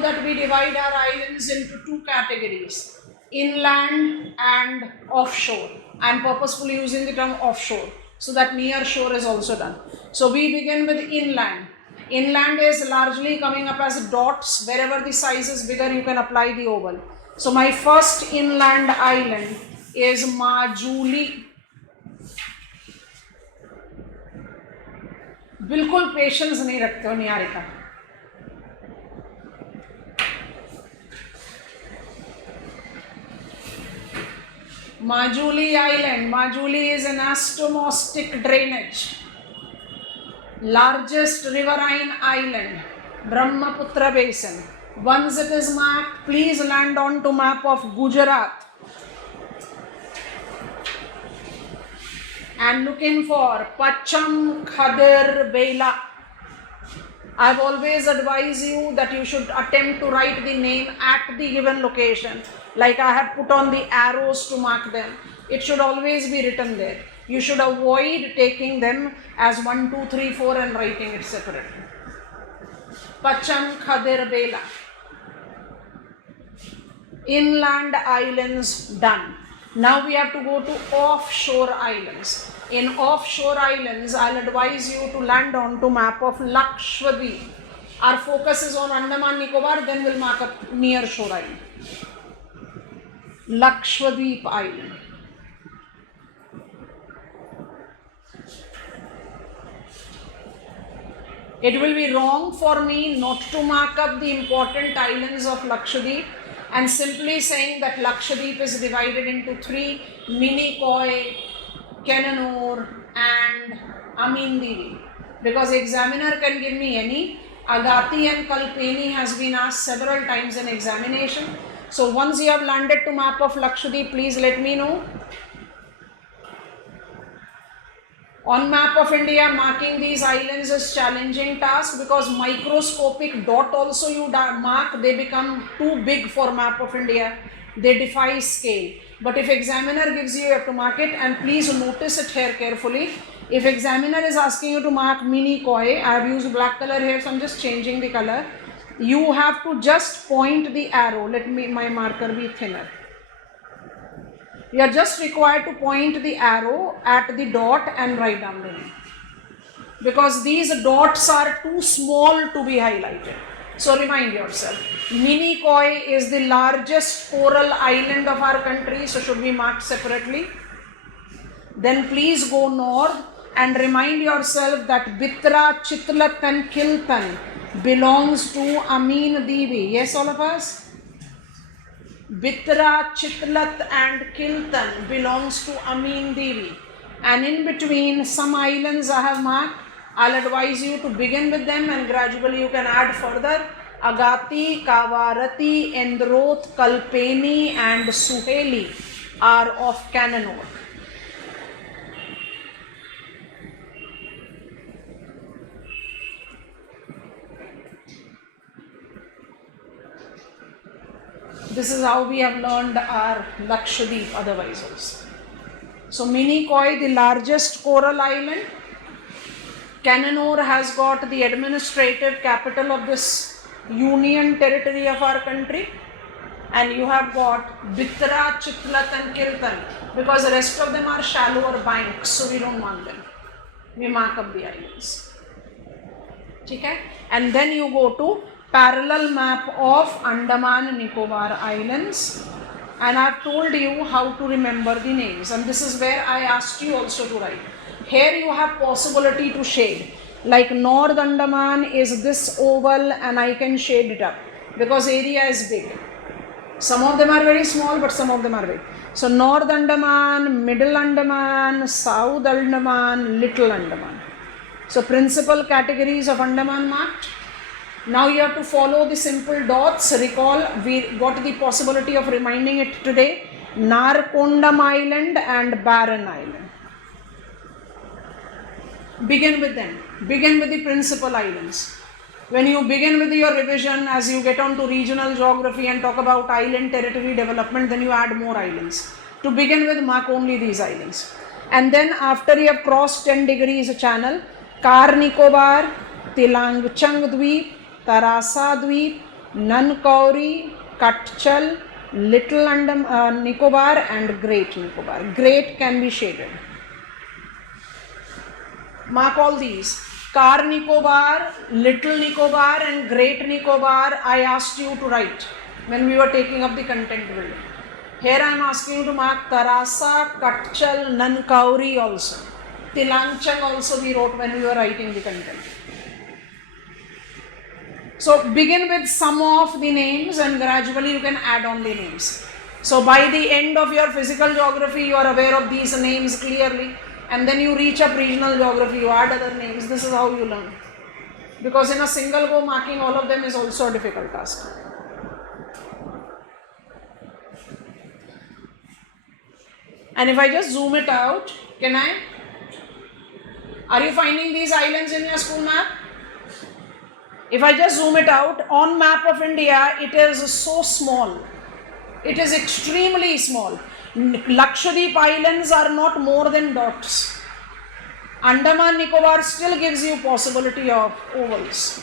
that we divide our islands into two categories, inland and offshore. I am purposefully using the term offshore so that near shore is also done. So we begin with inland. Inland is largely coming up as dots. Wherever the size is bigger, you can apply the oval. So my first inland island is Majuli. बिल्कुल patience नहीं रखते हो Niharika. Majuli Island. Majuli is an anastomostic drainage. Largest riverine island, Brahmaputra Basin. Once it is marked, please land on to map of Gujarat. And looking for Pacham Khadir Bela. I've always advised you that you should attempt to write the name at the given location. Like I have put on the arrows to mark them. It should always be written there. You should avoid taking them as 1, 2, 3, 4 and writing it separately. Pacham Khadir Bela. Inland islands done. Now we have to go to offshore islands. In offshore islands, I'll advise you to land on to map of Lakshadweep. Our focus is on Andaman Nicobar, then we'll mark up near shore island. Lakshadweep Island. It will be wrong for me not to mark up the important islands of Lakshadweep and simply saying that Lakshadweep is divided into three: Minicoy, Cananore and Amindivi. Because examiner can give me any. Agati and Kalpeni has been asked several times in examination. So once you have landed to map of Lakshadweep, please let me know. On map of India, marking these islands is challenging task because microscopic dot also you mark, they become too big for map of India. They defy scale. But if examiner gives you have to mark it, and please notice it here carefully. If examiner is asking you to mark Minicoy, I have used black color here, so I'm just changing the color. You have to just point the arrow. Let me my marker be thinner. You are just required to point the arrow at the dot and write down the name. Because these dots are too small to be highlighted. So remind yourself, Minicoy is the largest coral island of our country, so should be marked separately. Then please go north and remind yourself that Bitra, Chitlat and Kiltan belongs to Amin Devi. Yes, all of us? Bitra, Chitlat and Kiltan belongs to Amin Devi. And in between some islands I have marked. I'll advise you to begin with them and gradually you can add further. Agati, Kavarati, Endroth, Kalpeni and Suheli are of Cananore. This is how we have learned our Lakshadweep otherwise also. So Minicoy, the largest coral island. Cananore has got the administrative capital of this union territory of our country. And you have got Bitra, Chitlat and Kiltan because the rest of them are shallower banks, so we don't want them. We mark up the islands. Okay? And then you go to parallel map of Andaman and Nicobar Islands, and I have told you how to remember the names, and this is where I asked you also to write. Here you have possibility to shade, like North Andaman is this oval and I can shade it up because area is big. Some of them are very small but some of them are big. So North Andaman, Middle Andaman, South Andaman, Little Andaman. So principal categories of Andaman marked. Now you have to follow the simple dots. Recall, we got the possibility of reminding it today. Narkondam Island and Barren Island. Begin with them. Begin with the principal islands. When you begin with your revision, as you get on to regional geography and talk about island territory development, then you add more islands. To begin with, mark only these islands. And then after you have crossed 10 degrees channel, Car Nicobar, Tilangchang Dweep, Tarasa Dweep, Nankauri, Katchal, Little Nicobar and Great Nicobar. Great can be shaded. Mark all these. Car Nicobar, Little Nicobar and Great Nicobar I asked you to write when we were taking up the content building. Here I am asking you to mark Tarasa, Katchal, Nankauri also. Tilangchang also we wrote when we were writing the content. So begin with some of the names and gradually you can add on the names. So by the end of your physical geography you are aware of these names clearly, and then you reach up regional geography, you add other names. This is how you learn. Because in a single go marking all of them is also a difficult task. And if I just zoom it out, can I? Are you finding these islands in your school map? If I just zoom it out, on map of India, it is so small. It is extremely small. Lakshadweep Islands are not more than dots. Andaman Nicobar still gives you possibility of ovals.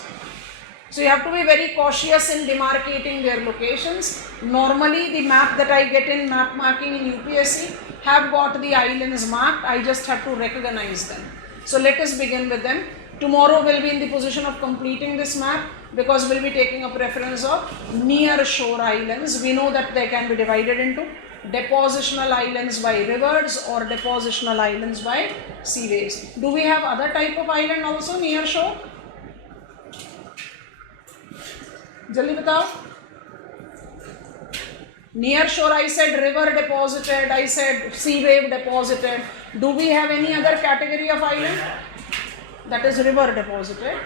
So you have to be very cautious in demarcating their locations. Normally the map that I get in map marking in UPSC have got the islands marked. I just have to recognize them. So let us begin with them. Tomorrow we'll be in the position of completing this map because we'll be taking a preference of near shore islands. We know that they can be divided into depositional islands by rivers or depositional islands by seaways. Do we have other type of island also near shore? Jaldi batao. Near shore I said river deposited, I said sea wave deposited. Do we have any other category of island? That is river deposited.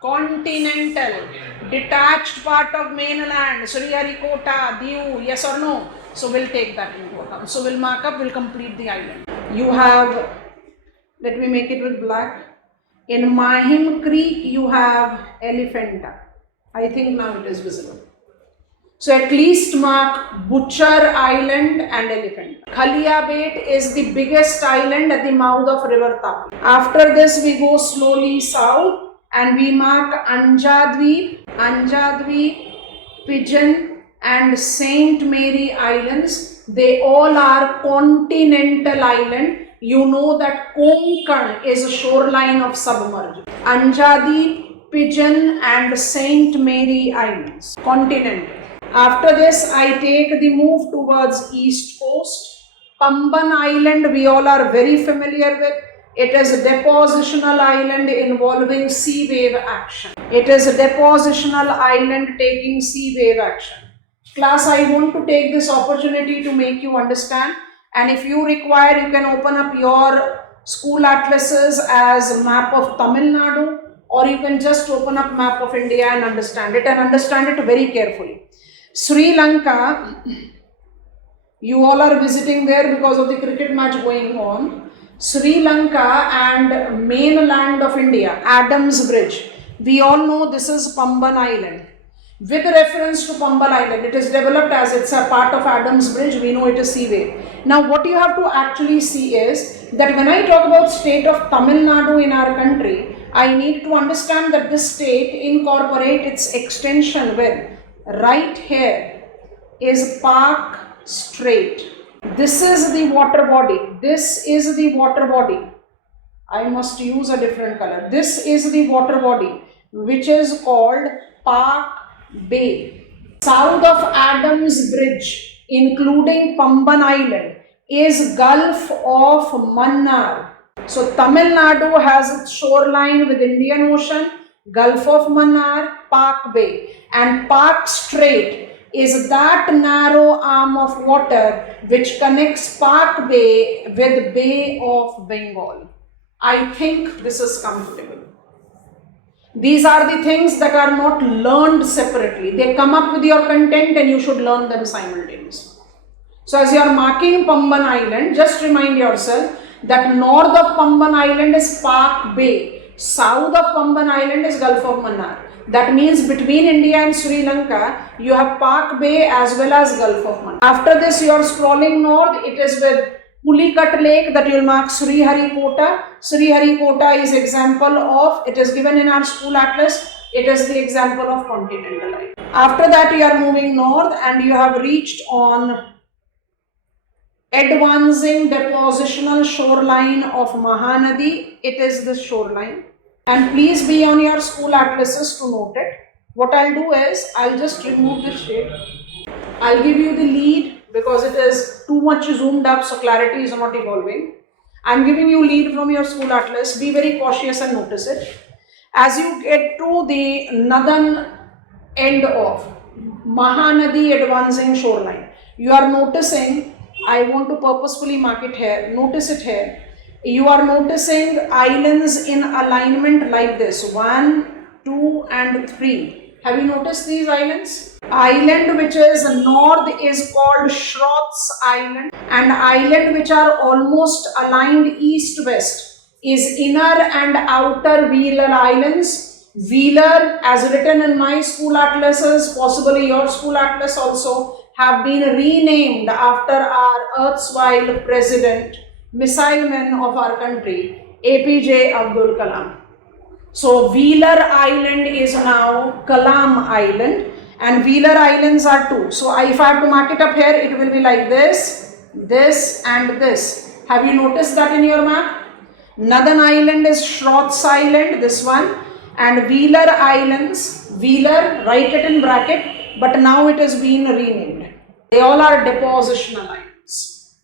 Continental, detached part of mainland, Sriharikota, Diu, yes or no? So we'll take that into account. So we'll mark up, we'll complete the island. You have, let me make it with black. In Mahim Creek, you have Elephanta. I think now it is visible. So at least mark Butcher Island and Elephant. Khaliyabet is the biggest island at the mouth of river Tapi. After this we go slowly south and we mark Anjadweep, Pigeon and Saint Mary Islands. They all are continental island. You know that Konkan is a shoreline of submerged. Anjadweep, Pigeon and Saint Mary Islands, continental. After this, I take the move towards east coast. Pamban Island, we all are very familiar with. It is a depositional island involving sea wave action. It is a depositional island taking sea wave action. Class, I want to take this opportunity to make you understand. And if you require, you can open up your school atlases as a map of Tamil Nadu, or you can just open up map of India and understand it very carefully. Sri Lanka, you all are visiting there because of the cricket match going on. Sri Lanka and mainland of India, Adams Bridge. We all know this is Pamban Island. With reference to Pamban Island, it is developed as it's a part of Adams Bridge. We know it is seaway. Now what you have to actually see is that when I talk about state of Tamil Nadu in our country, I need to understand that this state incorporates its extension with right here is Park Strait. This is the water body. This is the water body. I must use a different color. This is the water body which is called Park Bay. South of Adams Bridge, including Pamban Island, is Gulf of Mannar. So Tamil Nadu has its shoreline with Indian Ocean, Gulf of Mannar, Park Bay, and Park Strait is that narrow arm of water which connects Park Bay with Bay of Bengal. I think this is comfortable. These are the things that are not learned separately. They come up with your content and you should learn them simultaneously. So as you are marking Pamban Island, just remind yourself that north of Pamban Island is Park Bay. South of Pamban Island is Gulf of Mannar. That means between India and Sri Lanka, you have Park Bay as well as Gulf of Mannar. After this, you are scrolling north. It is with Pulicat Lake that you will mark Sriharikota. Sriharikota is example of, it is given in our school atlas. It is the example of continental island. After that, you are moving north and you have reached on advancing depositional shoreline of Mahanadi. It is the shoreline. And please be on your school atlases to note it. What I'll do is, I'll just remove this shade. I'll give you the lead because it is too much zoomed up, so clarity is not evolving. I'm giving you lead from your school atlas. Be very cautious and notice it. As you get to the northern end of Mahanadi advancing shoreline, you are noticing, I want to purposefully mark it here, notice it here. You are noticing islands in alignment like this, 1, 2 and 3. Have you noticed these islands? Island which is north is called Shrots Island, and island which are almost aligned east-west is inner and outer Wheeler Islands. Wheeler, as written in my school atlases, possibly your school atlas also, have been renamed after our erstwhile president, missile man of our country, APJ Abdul Kalam. So Wheeler Island is now Kalam Island, and Wheeler Islands are 2. So if I have to mark it up here, it will be like this, this and this. Have you noticed that in your map? Northern Island is Shrots Island, this one, and Wheeler Islands, Wheeler, write it in bracket, but now it has been renamed. They all are depositional islands.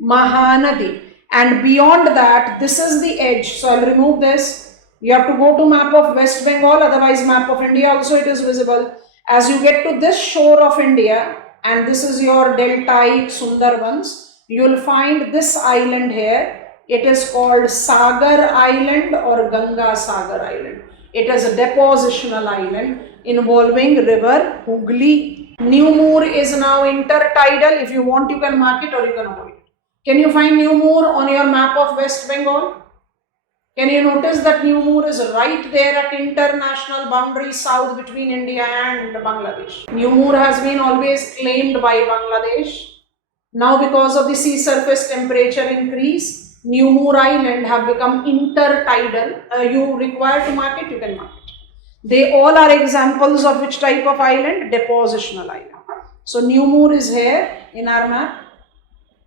Mahanadi. And beyond that, this is the edge. So I'll remove this. You have to go to map of West Bengal, otherwise map of India also it is visible. As you get to this shore of India, and this is your deltaic Sundarbans, you will find this island here. It is called Sagar Island or Ganga Sagar Island. It is a depositional island involving river Hooghly. New Moor is now intertidal. If you want, you can mark it or you can avoid it. Can you find New Moor on your map of West Bengal? Can you notice that New Moor is right there at international boundary south between India and Bangladesh? New Moor has been always claimed by Bangladesh. Now because of the sea surface temperature increase, New Moor Island have become intertidal. You require to mark it, you can mark it. They all are examples of which type of island? Depositional island. So New Moor is here in our map.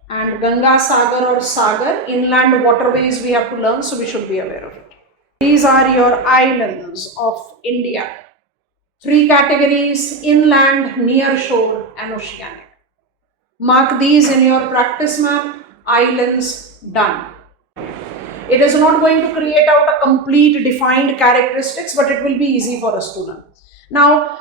And Ganga Sagar or Sagar, inland waterways we have to learn, so we should be aware of it. These are your islands of India. 3 categories: inland, near shore and oceanic. Mark these in your practice map. Islands, done. It is not going to create out a complete defined characteristics, but it will be easy for us to learn. Now,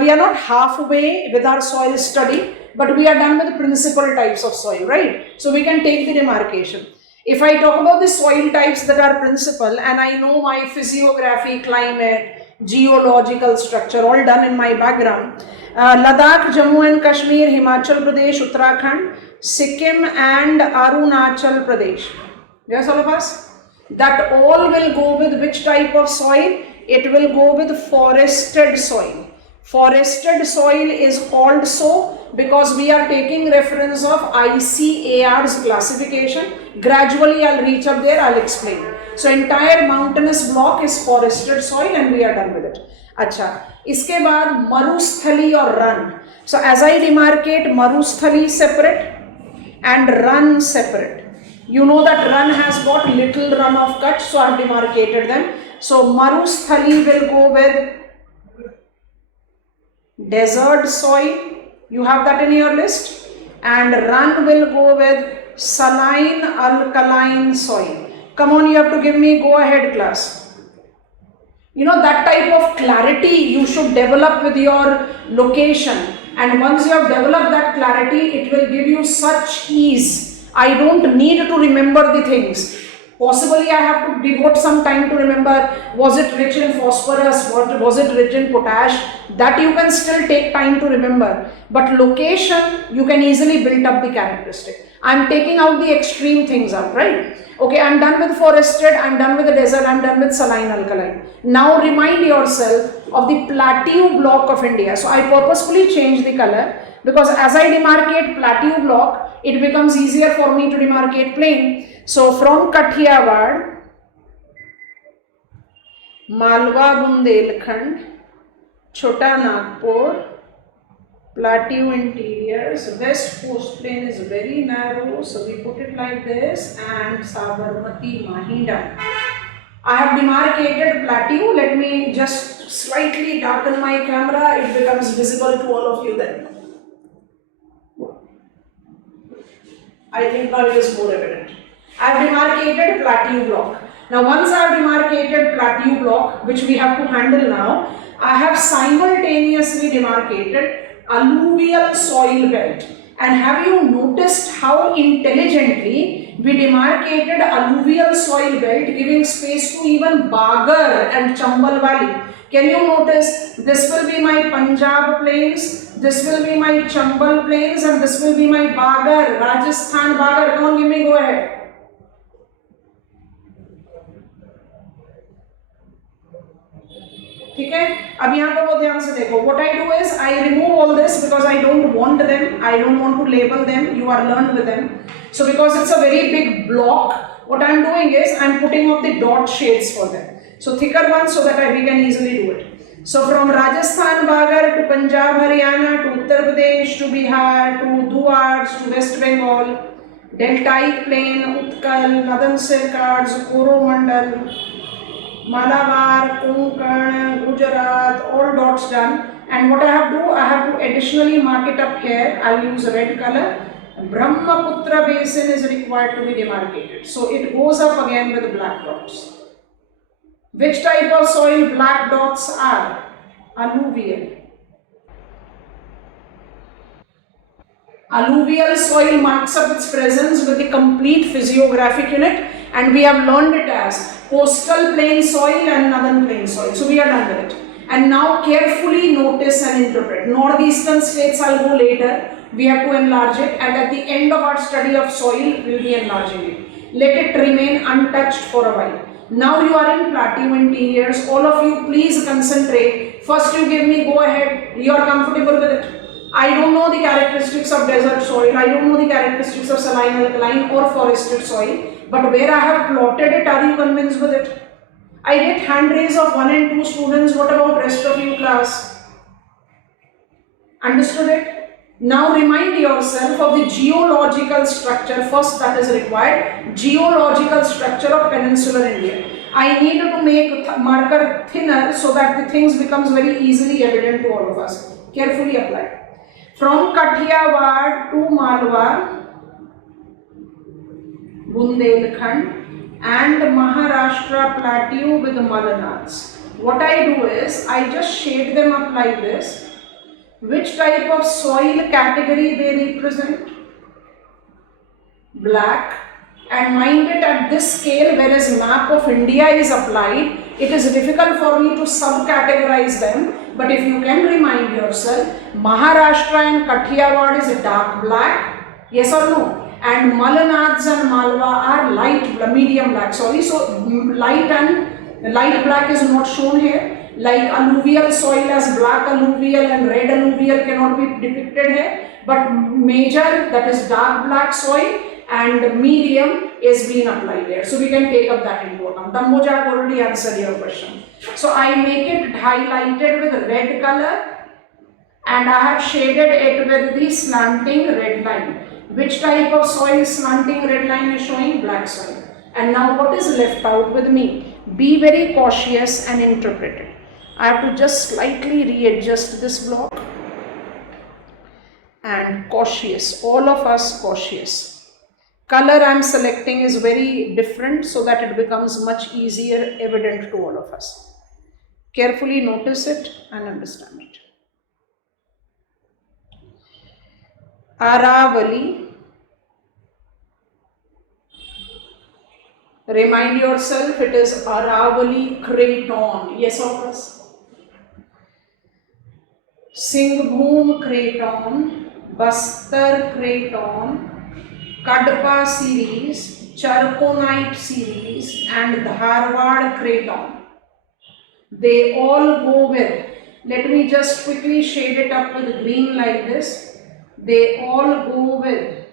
we are not halfway with our soil study, but we are done with the principal types of soil, right? So we can take the demarcation. If I talk about the soil types that are principal, and I know my physiography, climate, geological structure, all done in my background, Ladakh, Jammu and Kashmir, Himachal Pradesh, Uttarakhand, Sikkim and Arunachal Pradesh. Yes, all of us? That all will go with which type of soil? It will go with forested soil. Forested soil is called so because we are taking reference of ICAR's classification. Gradually I'll reach up there, I'll explain. So entire mountainous block is forested soil and we are done with it. Acha, iske baad Marusthali or run. So as I demarcate Marusthali separate and run separate. You know that run has got little run of Kutch, so I have demarcated them. So Marusthali will go with desert soil. You have that in your list. And run will go with saline alkaline soil. Come on, you have to give me go ahead class. You know, that type of clarity you should develop with your location. And once you have developed that clarity, it will give you such ease. I don't need to remember the things. Possibly I have to devote some time to remember, was it rich in phosphorus, was it rich in potash? That you can still take time to remember. But location, you can easily build up the characteristic. I am taking out the extreme things out, right? Okay, I am done with forested, I am done with the desert, I am done with saline alkaline. Now remind yourself of the plateau block of India. So I purposefully changed the color because as I demarcate plateau block, it becomes easier for me to demarcate plain. So from Kathiawar, Malwa Bundelkhand, Chota Nagpur, Plateau interiors, West Coast Plain is very narrow, so we put it like this, and Sabarmati Mahindra. I have demarcated plateau. Let me just slightly darken my camera, it becomes visible to all of you then. I think now it is more evident. I have demarcated plateau block. Now once I have demarcated plateau block, which we have to handle now, I have simultaneously demarcated alluvial soil belt. And have you noticed how intelligently we demarcated alluvial soil belt, giving space to even Bagar and Chambal Valley? Can you notice this will be my Punjab plains, this will be my Chambal plains, and this will be my Bagar, Rajasthan Bagar. Come on, give me, go ahead. ठीक है, अब यहाँ पर वो ध्यान से देखो. What I do is I remove all this because I don't want them, I don't want to label them. You are learned with them. So because it's a very big block, what I am doing is I am putting up the dot shades for them. So thicker ones so that we can easily do it. So from Rajasthan Bagar to Punjab Haryana to Uttar Pradesh to Bihar to Duars to West Bengal, Deltaic Plain, Utkal, Nadan Sircards, Coromandel, Malabar, Konkan, Gujarat, all dots done. And what I have to do, I have to additionally mark it up here. I'll use red color. Brahmaputra basin is required to be demarcated. So it goes up again with black dots. Which type of soil black dots are? Alluvial. Alluvial soil marks up its presence with the complete physiographic unit, and we have learned it as coastal plain soil and northern plain soil. So we are done with it. And now carefully notice and interpret. Northeastern states I'll go later. We have to enlarge it, and at the end of our study of soil, we'll be enlarging it. Let it remain untouched for a while. Now you are in plateau interiors. All of you, please concentrate. First you give me, go ahead. You are comfortable with it. I don't know the characteristics of desert soil. I don't know the characteristics of saline, alkaline or forested soil. But where I have plotted it, are you convinced with it? I get hand raise of 1 and 2 students. What about rest of you class? Understood it? Now remind yourself of the geological structure first that is required. Geological structure of peninsular India. I need to make marker thinner so that the things becomes very easily evident to all of us. Carefully apply. From Kathiawar to Malwa, Bundelkhand and Maharashtra plateau with Malanads. What I do is I just shade them up like this. Which type of soil category they represent? Black. And mind it, at this scale, whereas map of India is applied, it is difficult for me to sub-categorize them. But if you can remind yourself, Maharashtra and Kathiawar is dark black, yes or no? And Malanads and Malwa are medium black, sorry. So light and light black is not shown here. Like alluvial soil as black alluvial and red alluvial cannot be depicted here. But major, that is dark black soil, and medium is being applied there. So we can take up that into account. Damboja, I have already answered your question. So I make it highlighted with red color and I have shaded it with the slanting red line. Which type of soil slanting red line is showing? Black soil. And now what is left out with me? Be very cautious and interpret it. I have to just slightly readjust this block. And cautious, all of us cautious. Color I am selecting is very different so that it becomes much easier evident to all of us. Carefully notice it and understand it. Aravali. Remind yourself it is Aravali Craton. Yes or no? Singhbhum Craton, Bastar Craton, Kadpa series, Charconite series and Dharwad Craton. They all go with, let me just quickly shade it up with green like this. They all go with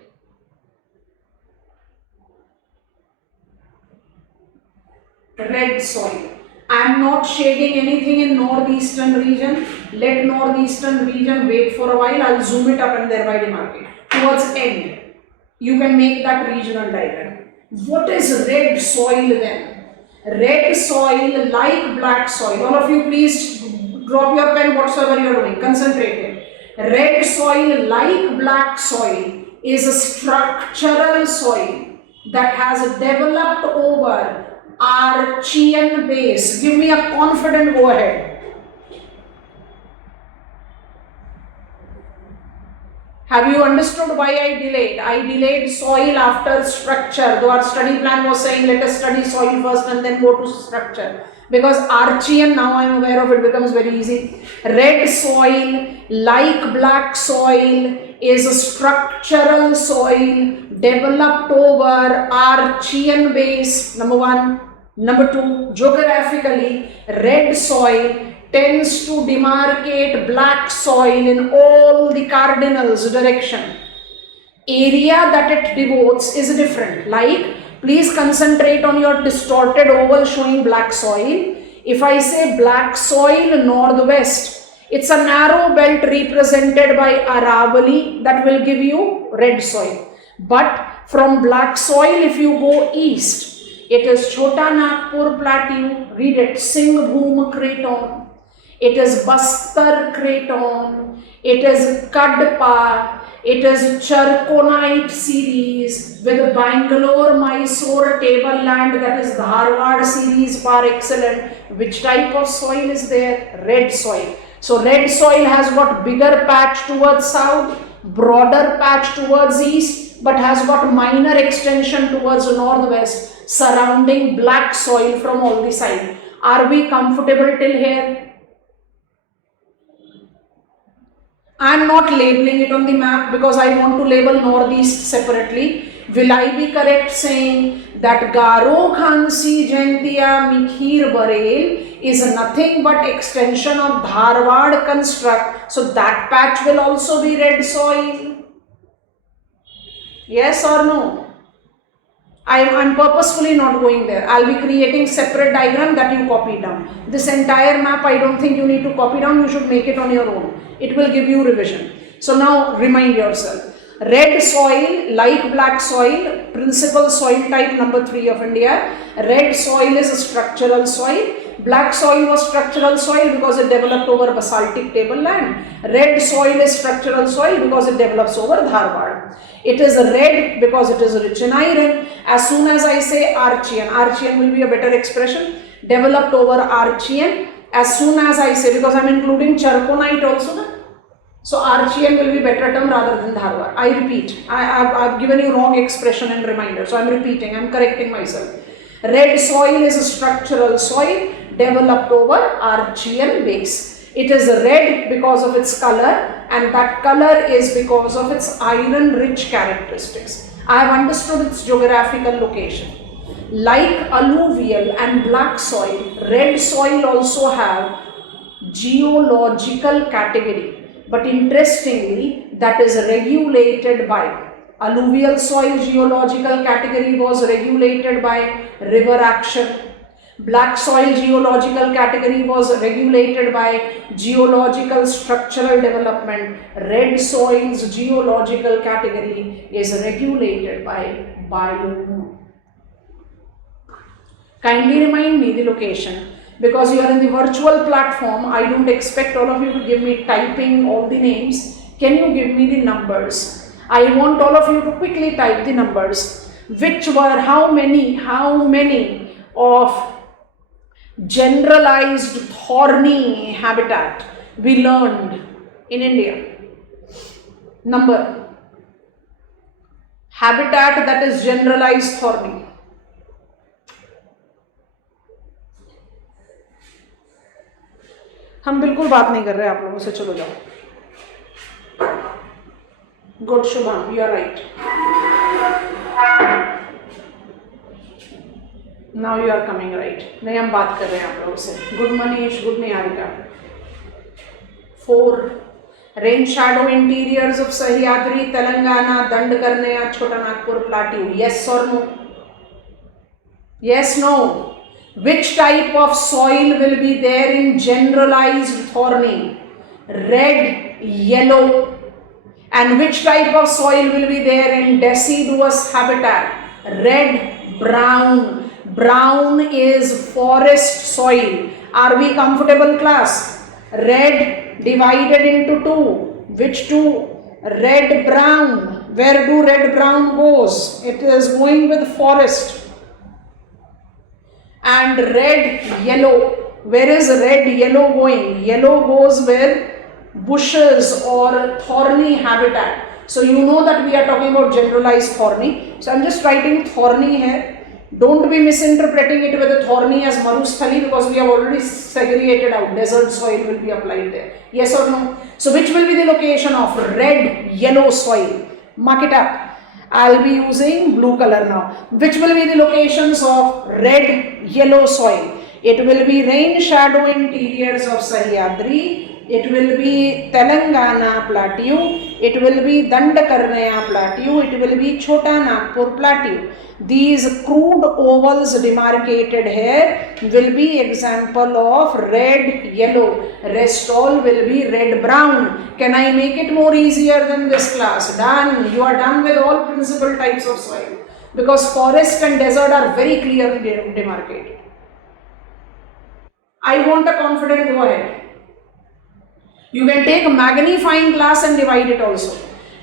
red soil. I am not shading anything in northeastern region. Let northeastern region wait for a while. I'll zoom it up and thereby demarcate. Towards end, you can make that regional diagram. What is red soil then? Red soil like black soil. All of you please drop your pen whatsoever you are doing. Concentrate here. Red soil like black soil is a structural soil that has developed over Archean base. Give me a confident go ahead. Have you understood why I delayed? I delayed soil after structure. Though our study plan was saying let us study soil first and then go to structure. Because Archean, now I am aware of it, becomes very easy. Red soil, like black soil, is a structural soil developed over Archean base, number one. Number two, geographically, red soil tends to demarcate black soil in all the cardinals direction. Area that it devotes is different. Like, please concentrate on your distorted oval showing black soil. If I say black soil northwest, it's a narrow belt represented by Aravalli that will give you red soil. But from black soil, if you go east, it is Chota Nagpur Plateau, read it, Singhbhum Craton, it is Bastar Craton, it is Kadpa, it is Charconite series with Bangalore, Mysore tableland, that is Dharwad series par excellent. Which type of soil is there? Red soil. So red soil has got bigger patch towards south, broader patch towards east, but has got minor extension towards northwest, surrounding black soil from all the sides. Are we comfortable till here? I am not labeling it on the map because I want to label northeast separately. Will I be correct saying that Garo Khansi Jaintia Mikhir Barel is nothing but extension of Dharwad construct? So that patch will also be red soil. Yes or no? I am purposefully not going there. I'll be creating separate diagram that you copy down. This entire map I don't think you need to copy down. You should make it on your own. It will give you revision. So now remind yourself. Red soil like black soil, principal soil type number 3 of India. Red soil is a structural soil. Black soil was structural soil because it developed over basaltic tableland. Red soil is structural soil because it develops over Dharwad. It is red because it is rich in iron. As soon as I say Archean, Archean will be a better expression, developed over Archean. As soon as I say, because I am including Charconite also, na? So Archean will be better term rather than Dharwad. I repeat, I have given you wrong expression and reminder, so I am repeating, I am correcting myself. Red soil is a structural soil developed over Archean base. It is red because of its color, and that color is because of its iron rich characteristics. I have understood its geographical location. Like alluvial and black soil, red soil also have geological category. But interestingly, that is regulated by alluvial soil. Geological category was regulated by river action. Black soil geological category was regulated by geological structural development. Red soil's geological category is regulated by biome. Kindly remind me the location. Because you are in the virtual platform, I don't expect all of you to give me typing all the names. Can you give me the numbers? I want all of you to quickly type the numbers. Which were, how many of generalized thorny habitat we learned in India? Number. Habitat that is generalized thorny. हम बिल्कुल बात नहीं कर रहे आप लोगों से, चलो जाओ. Good Shubham, you are right. Now you are coming right. नहीं, हम बात कर रहे हैं आप लोगों से. Good Manish, good Niharika. 4 rain shadow interiors of Sahyadri, Telangana, Dandakaranya, Chota Nagpur plateau. Yes और no? Yes, no. Which type of soil will be there in generalized thorny? Red, yellow. And which type of soil will be there in deciduous habitat? Red, brown. Brown is forest soil. Are we comfortable, class? Red divided into two. Which two? Red, brown. Where do red, brown goes? It is going with forest. And red, yellow. Where is red, yellow going? Yellow goes with bushes or thorny habitat. So you know that we are talking about generalized thorny. So I am just writing thorny here. Don't be misinterpreting it with the thorny as marusthali, because we have already segregated out. Desert soil will be applied there. Yes or no? So which will be the location of red, yellow soil? Mark it up. I'll be using blue color now. Which will be the locations of red, yellow soil? It will be rain shadow interiors of Sahyadri. It will be Telangana plateau. It will be Dandakarnaya plateau. It will be Chota Nagpur plateau. These crude ovals demarcated here will be example of red, yellow. Rest all will be red, brown. Can I make it more easier than this, class? Done. You are done with all principal types of soil, because forest and desert are very clearly demarcated. I want a confident go ahead. You can take a magnifying glass and divide it also.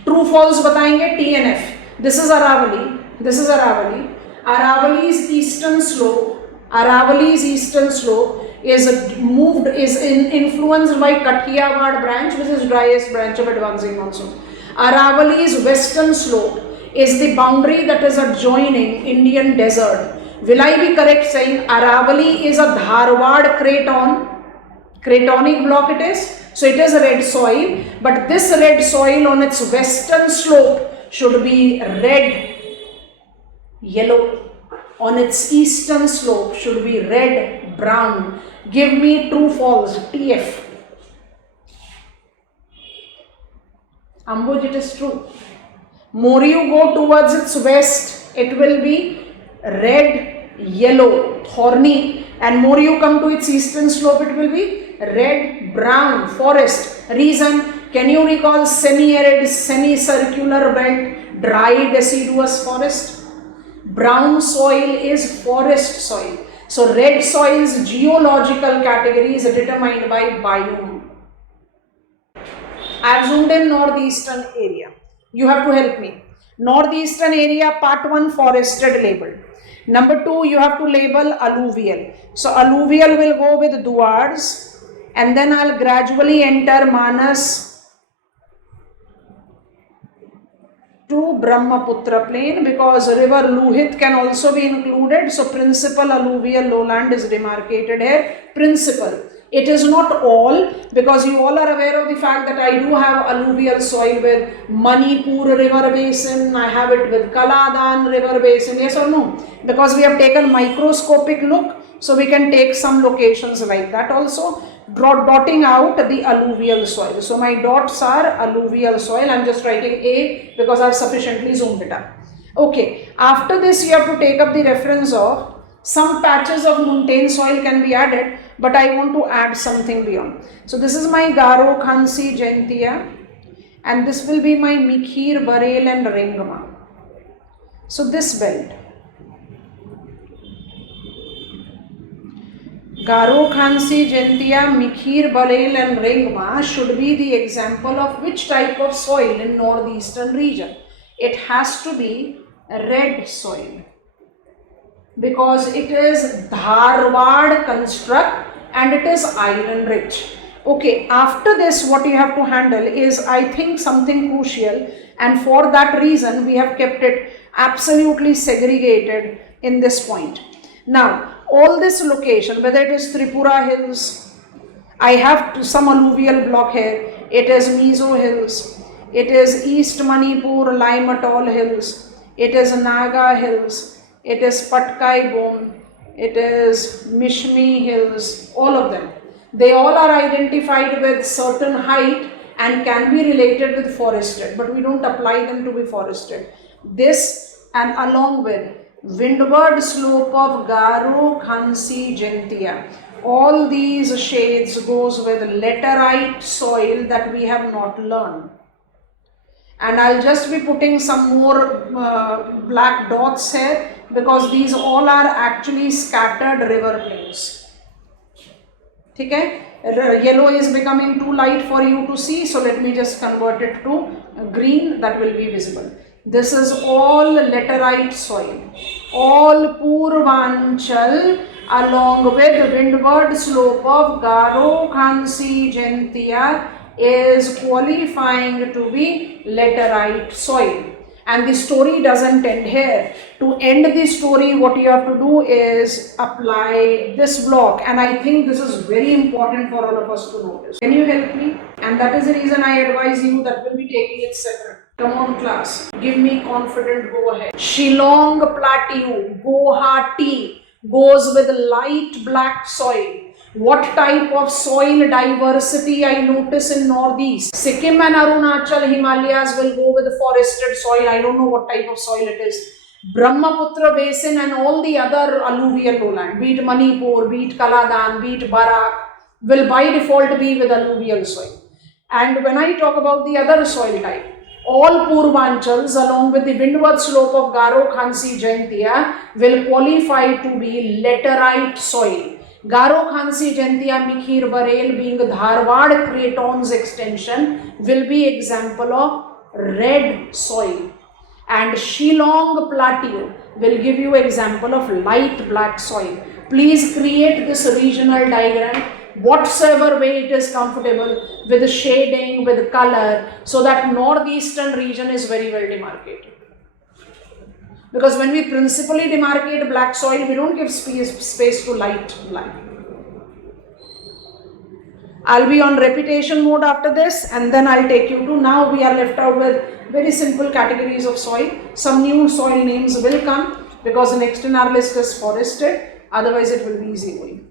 True false बताएंगे T and F. This is Aravali. This is Aravali. Aravali's eastern slope. Aravali's eastern slope is influenced by Kathiawad branch, which is driest branch of advancing monsoon. Aravali's western slope is the boundary that is adjoining Indian desert. Will I be correct saying Aravali is a Dharwad craton? Cratonic block it is. So it is a red soil, but this red soil on its western slope should be red, yellow. On its eastern slope should be red, brown. Give me true false, TF. Ambuj, it is true. More you go towards its west, it will be red, yellow, thorny, and more you come to its eastern slope, it will be red, brown, forest. Reason, can you recall semi-arid, semicircular belt, dry deciduous forest? Brown soil is forest soil. So red soil's geological category is determined by biome. I have zoomed in northeastern area. You have to help me. Northeastern area, part 1 forested labeled. Number 2, you have to label alluvial. So alluvial will go with Duars, and then I'll gradually enter Manas to Brahmaputra plain, because river Lohit can also be included. So principal alluvial lowland is demarcated here. Principal. It is not all, because you all are aware of the fact that I do have alluvial soil with Manipur river basin, I have it with Kaladan river basin, yes or no? Because we have taken microscopic look, so we can take some locations like that also. Dotting out the alluvial soil. So my dots are alluvial soil. I am just writing A because I have sufficiently zoomed it up. Okay, after this you have to take up the reference of some patches of montane soil can be added, but I want to add something beyond. So this is my Garo, Khansi, Jaintia, and this will be my Mikhir, Barel and Rengma. So this belt, Garo, Khansi, Jaintia, Mikhir, Barel and Rengma should be the example of which type of soil in northeastern region. It has to be red soil, because it is Dharwad construct and it is iron rich. Okay, after this what you have to handle is, I think, something crucial, and for that reason we have kept it absolutely segregated in this point. Now, all this location, whether it is Tripura Hills, I have some alluvial block here, it is Mizo Hills, it is East Manipur Lime Atoll Hills, it is Naga Hills, it is Patkai Bone, it is Mishmi Hills, all of them. They all are identified with certain height and can be related with forested, but we don't apply them to be forested. This and along with windward slope of Garo, Khansi, Jaintia. All these shades goes with laterite soil that we have not learned. And I'll just be putting some more black dots here because these all are actually scattered river plains. Okay? Yellow is becoming too light for you to see, so let me just convert it to green, that will be visible. This is all laterite soil. All Purvanchal along with windward slope of Garo, Khansi, Jaintia is qualifying to be laterite soil. And the story doesn't end here. To end the story, what you have to do is apply this block. And I think this is very important for all of us to notice. Can you help me? And that is the reason I advise you that we'll be taking it separate. Come on class, give me confident go ahead. Shillong Plateau, Guwahati goes with light black soil. What type of soil diversity I notice in northeast? Sikkim and Arunachal Himalayas will go with forested soil. I don't know what type of soil it is. Brahmaputra basin and all the other alluvial lowland, be it Manipur, be it Kaladan, be it Barak, will by default be with alluvial soil. And when I talk about the other soil type, all Purvanchals along with the windward slope of Garo, Khansi, Jaintia will qualify to be laterite soil. Garo, Khansi, Jaintia, Mikhir, Barel being Dharwad Craton's extension will be example of red soil. And Shillong Plateau will give you example of light black soil. Please create this regional diagram whatsoever way it is comfortable with shading, with color, so that northeastern region is very well demarcated. Because when we principally demarcate black soil, we don't give space to light black. I'll be on repetition mode after this, and then I'll take you to, now we are left out with very simple categories of soil. Some new soil names will come because the next in our list is forested, otherwise it will be easy going.